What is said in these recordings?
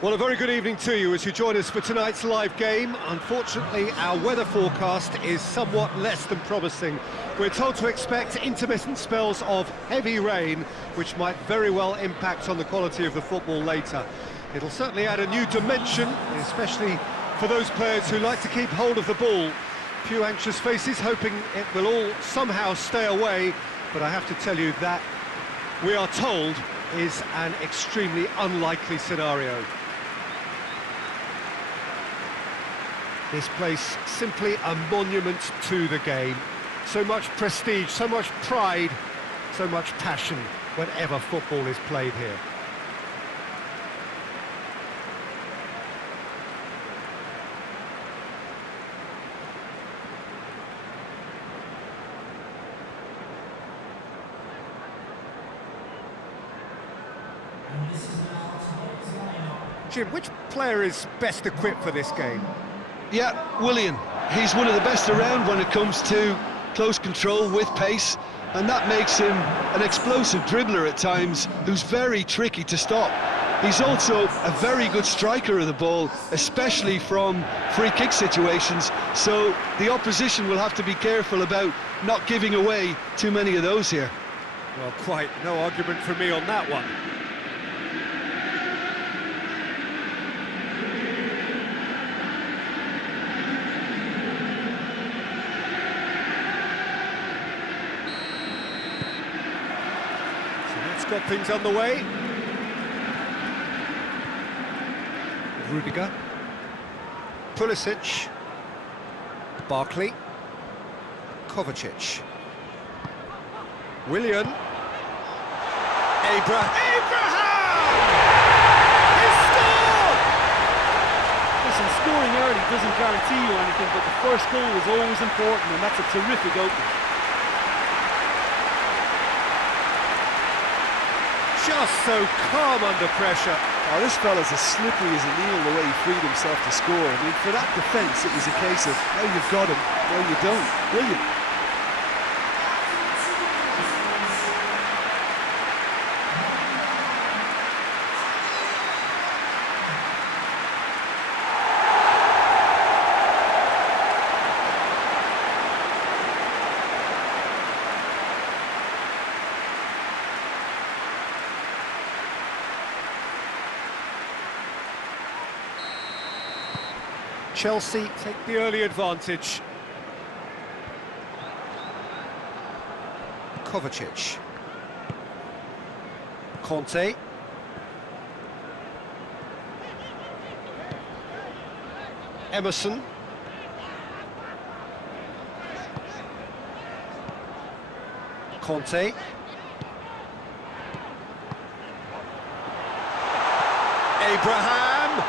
Well, a very good evening to you as you join us for tonight's live game. Unfortunately, our weather forecast is somewhat less than promising. We're told to expect intermittent spells of heavy rain, which might very well impact on the quality of the football later. It'll certainly add a new dimension, especially for those players who like to keep hold of the ball. Few anxious faces hoping it will all somehow stay away, but I have to tell you that we are told is an extremely unlikely scenario. This place simply a monument to the game. So much prestige, so much pride, so much passion whenever football is played here. Jim, which player is best equipped for this game? Yeah, Willian. He's one of the best around when it comes to close control with pace, and that makes him an explosive dribbler at times who's very tricky to stop. He's also a very good striker of the ball, especially from free kick situations, so the opposition will have to be careful about not giving away too many of those here. Well, quite no argument from me on that one. Got things on the way. Rudiger, Pulisic, Barkley, Kovacic, Willian, Abraham! He scored! Listen, scoring early doesn't guarantee you anything, but the first goal is always important, and that's a terrific opening. Just so calm under pressure. Oh, this fella's as slippery as an eel the way he freed himself to score. I mean, for that defence, it was a case of, now you've got him, now you don't. Brilliant. Chelsea take the early advantage. Kovacic. Conte. Emerson. Conte. Abraham!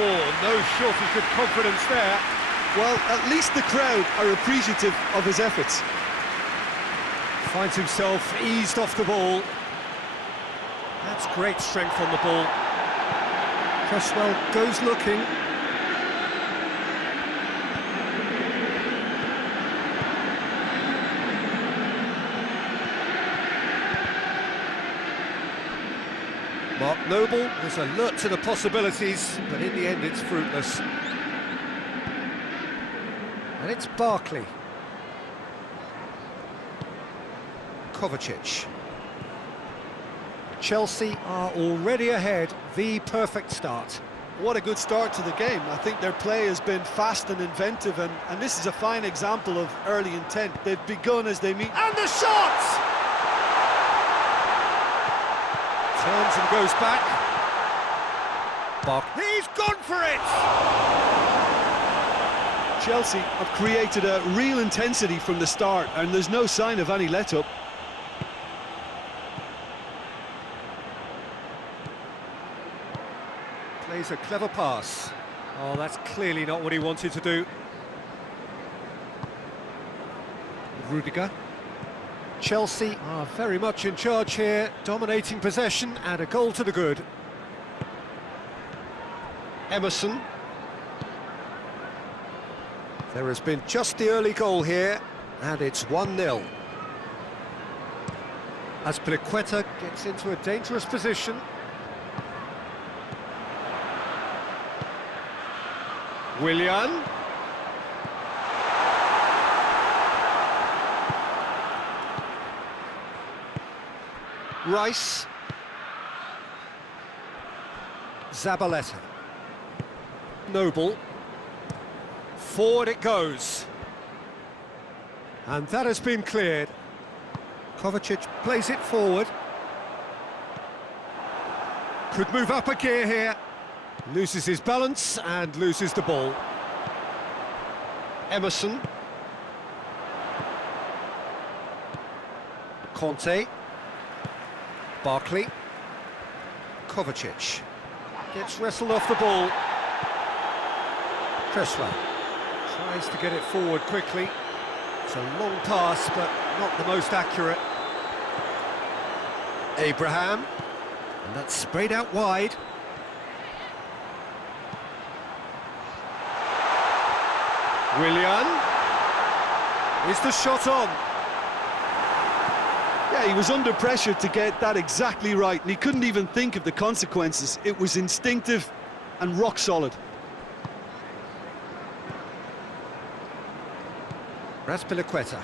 Oh, no shortage of confidence there. Well, at least the crowd are appreciative of his efforts. Finds himself eased off the ball. That's great strength on the ball. Cresswell goes looking. Mark Noble is alert to the possibilities, but in the end it's fruitless. And it's Barkley. Kovacic. Chelsea are already ahead, the perfect start. What a good start to the game. I think their play has been fast and inventive, and this is a fine example of early intent. They've begun as they meet. And the shot! Turns and goes back. He's gone for it! Chelsea have created a real intensity from the start, and there's no sign of any let-up. Plays a clever pass. Oh, that's clearly not what he wanted to do. Rudiger. Chelsea are very much in charge here, dominating possession and a goal to the good. Emerson. There has been just the early goal here, and it's 1-0. Azpilicueta gets into a dangerous position. Willian. Rice. Zabaleta. Noble. Forward it goes. And that has been cleared. Kovacic plays it forward. Could move up a gear here. Loses his balance and loses the ball. Emerson. Conte. Barkley. Kovacic. Gets wrestled off the ball. Cresswell. Tries to get it forward quickly. It's a long pass, but not the most accurate. Abraham. And that's sprayed out wide. Willian. Is the shot on? Yeah, he was under pressure to get that exactly right, and he couldn't even think of the consequences. It was instinctive and rock solid. Azpilicueta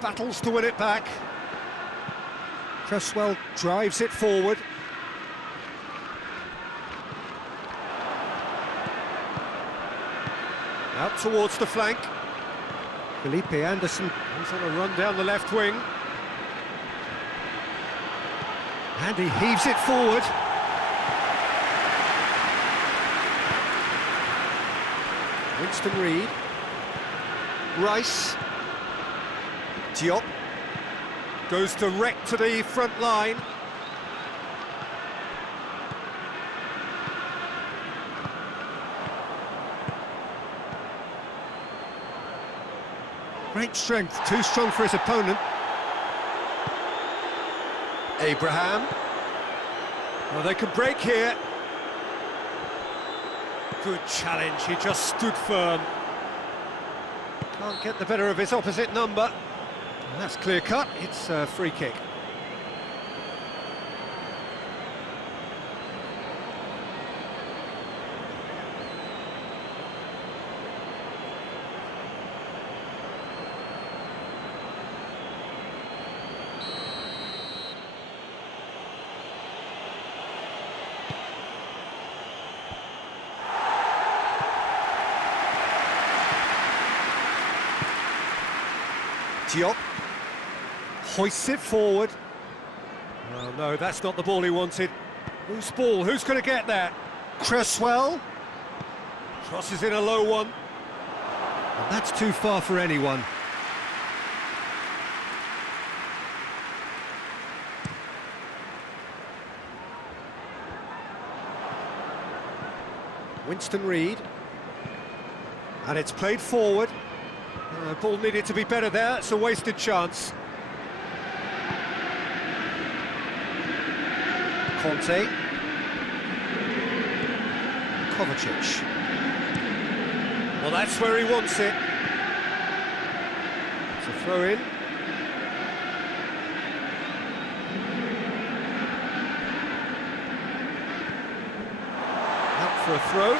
battles to win it back. Cresswell drives it forward. Out towards the flank. Felipe Anderson goes on a run down the left wing. And he heaves it forward. Winston Reid. Rice. Diop. Goes direct to the front line. Great strength, too strong for his opponent. Abraham. Well, they could break here. Good challenge, he just stood firm. Can't get the better of his opposite number. And that's clear cut, it's a free kick. Diop hoists it forward. Oh no, that's not the ball he wanted. Loose ball, who's going to get that? Cresswell crosses in a low one. And that's too far for anyone. Winston Reid. And it's played forward. Ball needed to be better there, it's a wasted chance. Conte. Kovacic. Well, that's where he wants it. It's a throw in. Out for a throw.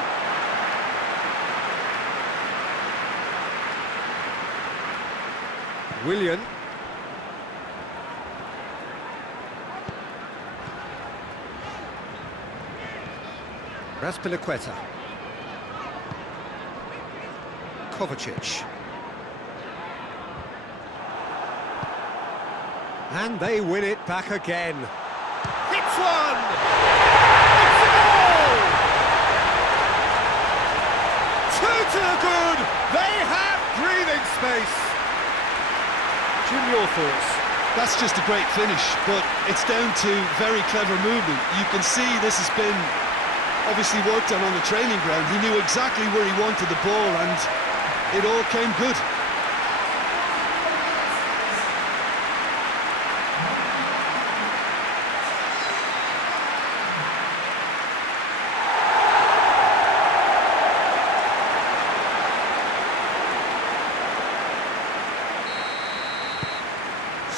Willian. Azpilicueta. Kovacic. And they win it back again. Hits one! It's a goal! 2 to the good! They have breathing space. Jim, your thoughts? That's just a great finish, but it's down to very clever movement. You can see this has been obviously worked on the training ground. He knew exactly where he wanted the ball, and it all came good.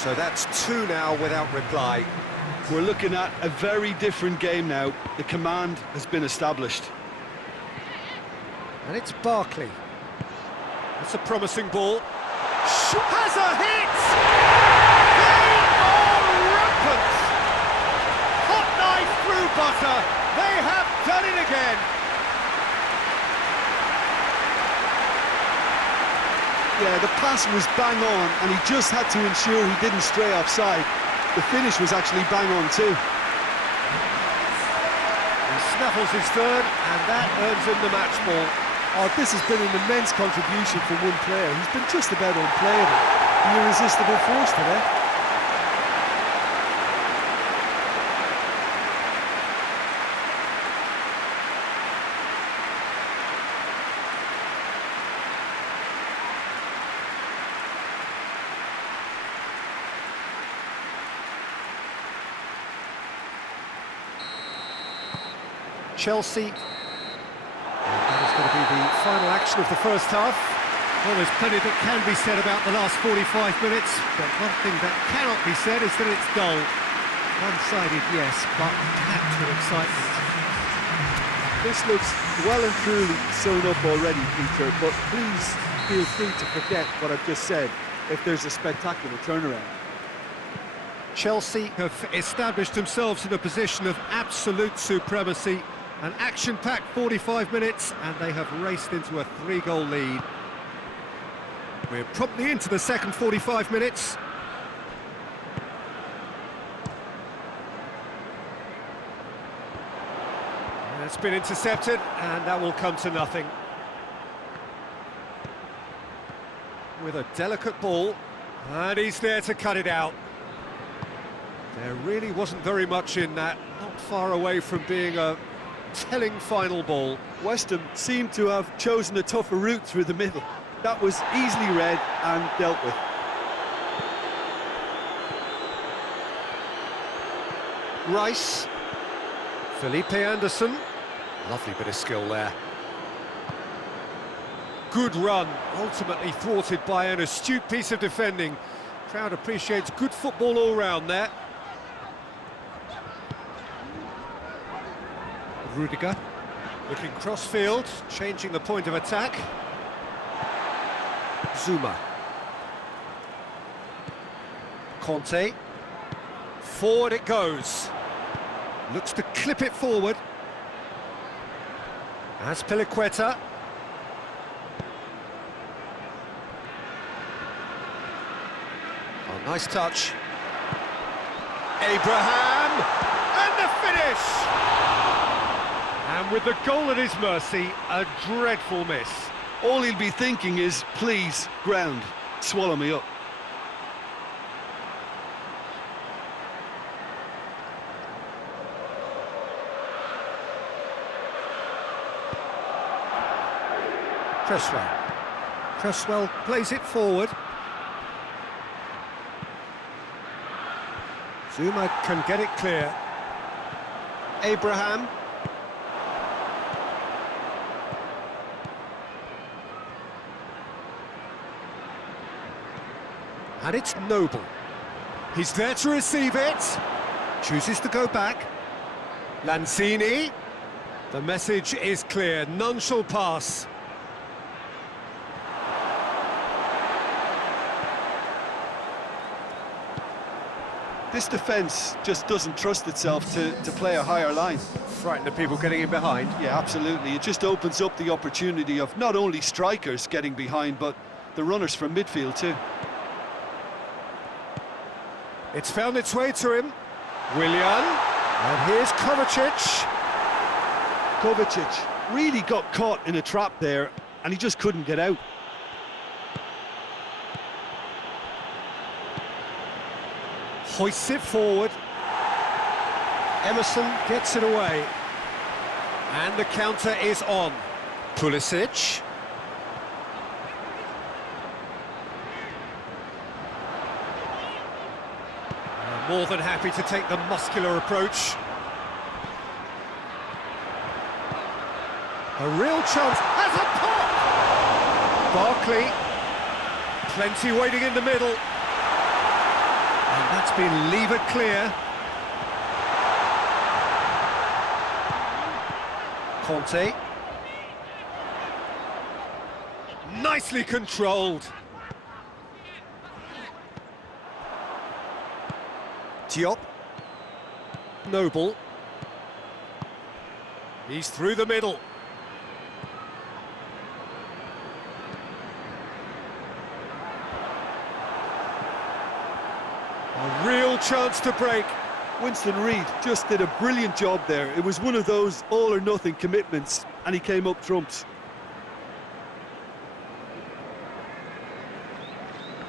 So that's 2 now without reply. We're looking at a very different game now. The command has been established. And it's Barkley. That's a promising ball. Has a hit! They are rampant! Hot knife through butter. They have done it again. Yeah, the pass was bang on, and he just had to ensure he didn't stray offside. The finish was actually bang on too. He snaffles his third, and that earns him the match ball. Oh, this has been an immense contribution from one player. He's been just about unplayable. The irresistible force today. Chelsea. That is going to be the final action of the first half. Well, there's plenty that can be said about the last 45 minutes, but one thing that cannot be said is that it's dull. One-sided, yes, but packed with excitement. This looks well and truly sewn up already, Peter, but please feel free to forget what I've just said if there's a spectacular turnaround. Chelsea have established themselves in a position of absolute supremacy. An action-packed 45 minutes, and they have raced into a 3-goal lead. We're promptly into the second 45 minutes. It's been intercepted, and that will come to nothing. With a delicate ball, and he's there to cut it out. There really wasn't very much in that, not far away from being a telling final ball. West Ham seemed to have chosen a tougher route through the middle. That was easily read and dealt with. Rice. Felipe Anderson. Lovely bit of skill there. Good run, ultimately thwarted by an astute piece of defending. Crowd appreciates good football all round there. Rudiger, looking cross-field, changing the point of attack. Zuma. Conte. Forward it goes. Looks to clip it forward. As Piliqueta. Oh, nice touch. Abraham! And the finish! And with the goal at his mercy, a dreadful miss. All he'll be thinking is, please, ground, swallow me up. Cresswell plays it forward. Zuma can get it clear. Abraham. And it's Noble. He's there to receive it. Chooses to go back. Lanzini. The message is clear. None shall pass. This defence just doesn't trust itself to play a higher line. Frightened of people getting in behind. Yeah, absolutely. It just opens up the opportunity of not only strikers getting behind, but the runners from midfield too. It's found its way to him. Willian. And here's Kovacic. Kovacic really got caught in a trap there, and he just couldn't get out. Hoists it forward. Emerson gets it away. And the counter is on. Pulisic. More than happy to take the muscular approach. A real chance. Has a pop! Barkley. Plenty waiting in the middle. That's been levered clear. Conte. Nicely controlled. Diop. Noble. He's through the middle. A real chance to break. Winston Reid just did a brilliant job there. It was one of those all-or-nothing commitments, and he came up trumps.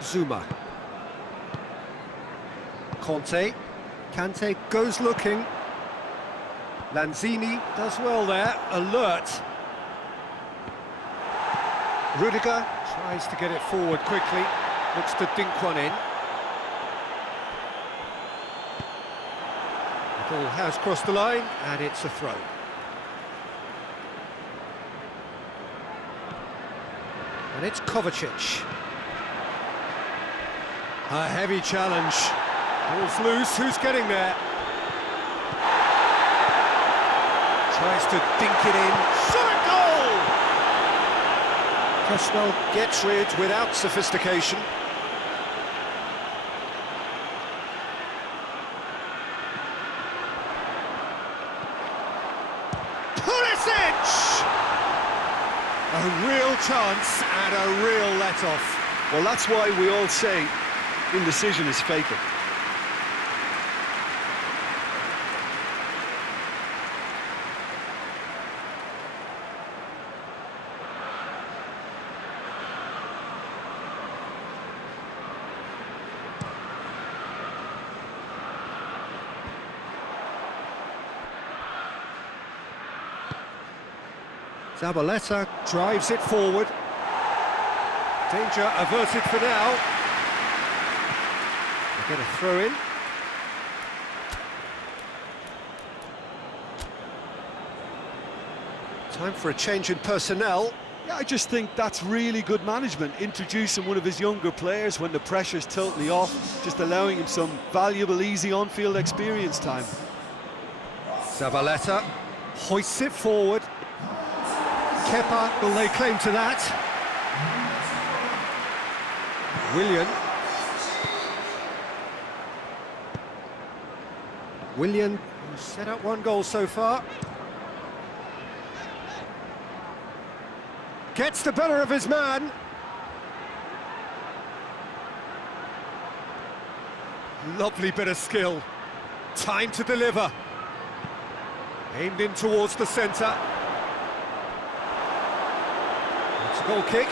Zuma. Conte. Kante goes looking. Lanzini does well there, alert. Rudiger tries to get it forward quickly, looks to dink one in. The ball has crossed the line, and it's a throw. And it's Kovacic. A heavy challenge. Ball's loose, who's getting there? Tries to dink it in. Shot a goal! Cresswell gets rid without sophistication. Pulisic! A real chance and a real let-off. Well, that's why we all say indecision is fatal. Zabaleta drives it forward. Danger averted for now. They get a throw in. Time for a change in personnel. Yeah, I just think that's really good management, introducing one of his younger players when the pressure's totally off, just allowing him some valuable, easy on-field experience time. Zabaleta hoists it forward. Kepa will lay claim to that. Willian, who's set up one goal so far. Gets the better of his man. Lovely bit of skill. Time to deliver. Aimed in towards the centre. It's a goal kick.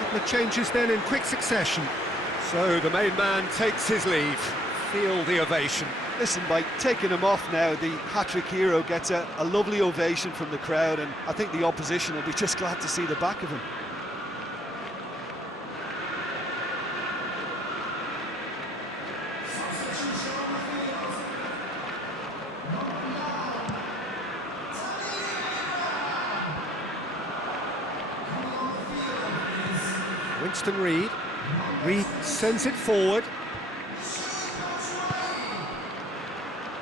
Couple of changes then in quick succession. So the main man takes his leave. Feel the ovation. Listen, by taking him off now, the hat-trick hero gets a lovely ovation from the crowd, and I think the opposition will be just glad to see the back of him. Winston Reid. Reid sends it forward.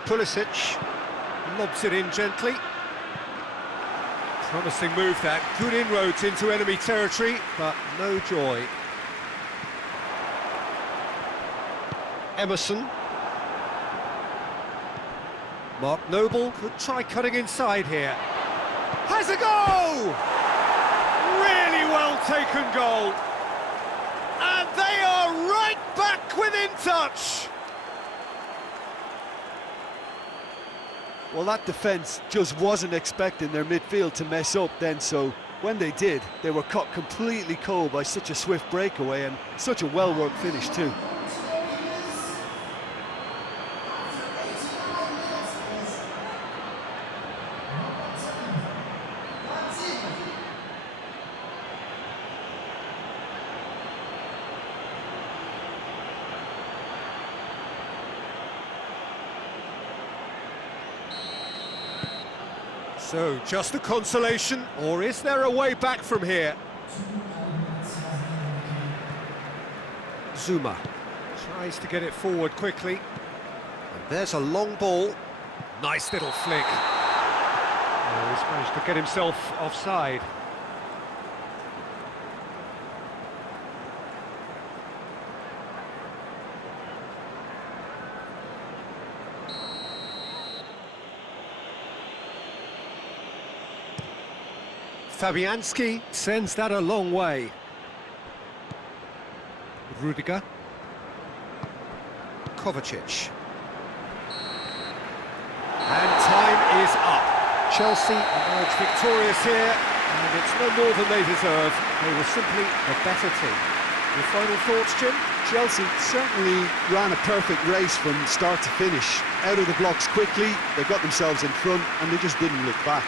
Pulisic lobs it in gently. Promising move that. Good inroads into enemy territory, but no joy. Emerson. Mark Noble could try cutting inside here. Has a goal! Really well taken goal. And they are right back within touch. Well, that defence just wasn't expecting their midfield to mess up then, so when they did, they were caught completely cold by such a swift breakaway and such a well-worked finish too. So, just a consolation, or is there a way back from here? Zuma tries to get it forward quickly. And there's a long ball. Nice little flick. Oh, he's managed to get himself offside. Fabianski sends that a long way. Rudiger. Kovacic. And time is up. Chelsea emerge victorious here, and it's no more than they deserve. They were simply the better team. Your final thoughts, Jim? Chelsea certainly ran a perfect race from start to finish. Out of the blocks quickly, they got themselves in front, and they just didn't look back.